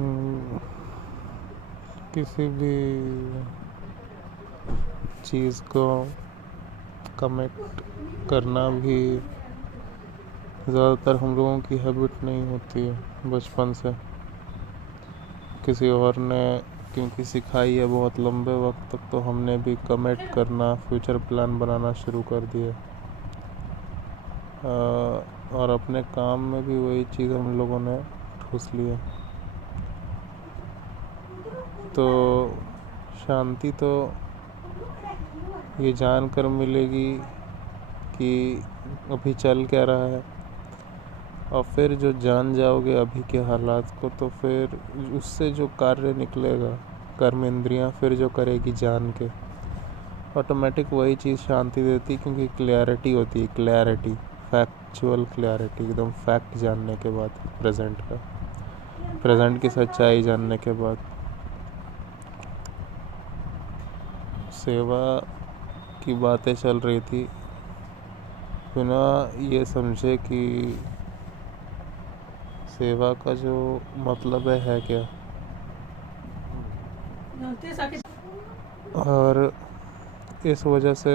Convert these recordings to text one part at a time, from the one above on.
हम्म, किसी भी चीज़ को कमिट करना भी ज़्यादातर हम लोगों की हैबिट नहीं होती है बचपन से। किसी और ने क्योंकि सिखाई है बहुत लंबे वक्त तक, तो हमने भी कमिट करना, फ्यूचर प्लान बनाना शुरू कर दिया। और अपने काम में भी वही चीज़ हम लोगों ने ठूस लिया। तो शांति तो ये जानकर मिलेगी कि अभी चल क्या रहा है, और फिर जो जान जाओगे अभी के हालात को, तो फिर उससे जो कार्य निकलेगा, कर्म इंद्रियां फिर जो करेगी जान के, ऑटोमेटिक वही चीज़ शांति देती, क्योंकि क्लैरिटी होती है। क्लैरिटी, फैक्चुअल क्लैरिटी, एकदम फैक्ट जानने के बाद, प्रेजेंट की सच्चाई जानने के बाद। सेवा की बातें चल रही थी, बिना ये समझे कि सेवा का जो मतलब है क्या, और इस वजह से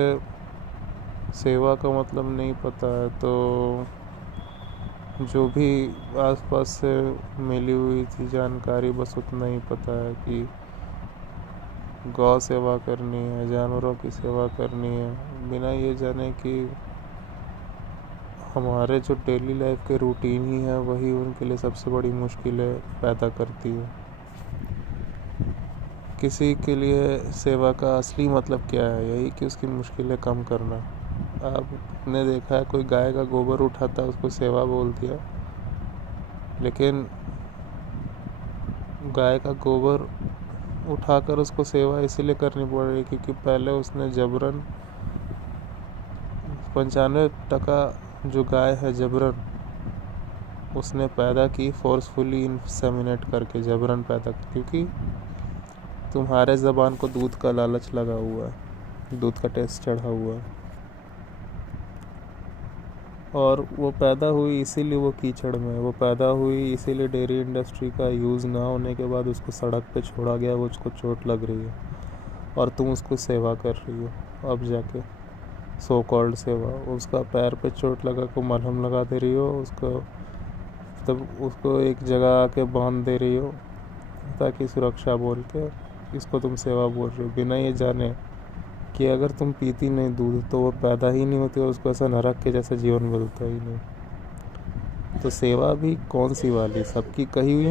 सेवा का मतलब नहीं पता है, तो जो भी आसपास से मिली हुई थी जानकारी, बस उतना ही पता है कि गौ सेवा करनी है, जानवरों की सेवा करनी है, बिना ये जाने कि हमारे जो डेली लाइफ के रूटीन ही है वही उनके लिए सबसे बड़ी मुश्किलें पैदा करती है। किसी के लिए सेवा का असली मतलब क्या है? यही कि उसकी मुश्किलें कम करना। आपने देखा है कोई गाय का गोबर उठाता है, उसको सेवा बोल दिया, लेकिन गाय का गोबर उठाकर उसको सेवा इसीलिए करनी पड़ रही है क्योंकि पहले उसने जबरन 95% जो गाय है जबरन उसने पैदा की, फोर्सफुली इंसेमिनेट करके जबरन पैदा की, क्योंकि तुम्हारे ज़बान को दूध का लालच लगा हुआ है, दूध का टेस्ट चढ़ा हुआ है, और वो पैदा हुई इसीलिए वो कीचड़ में, वो पैदा हुई इसीलिए डेयरी इंडस्ट्री का यूज़ ना होने के बाद उसको सड़क पे छोड़ा गया, वो उसको चोट लग रही है और तुम उसको सेवा कर रही हो। अब जाके सो कॉल्ड सेवा, उसका पैर पे चोट लगा को मलहम लगा दे रही हो, उसको तब उसको एक जगह आके बांध दे रही हो ताकि सुरक्षा बोल के, इसको तुम सेवा बोल रहे हो, बिना ये जाने कि अगर तुम पीती नहीं दूध तो वो पैदा ही नहीं होती और उसको ऐसा नरक के जैसा जीवन मिलता ही नहीं। तो सेवा भी कौन सी वाली, सबकी कही हुई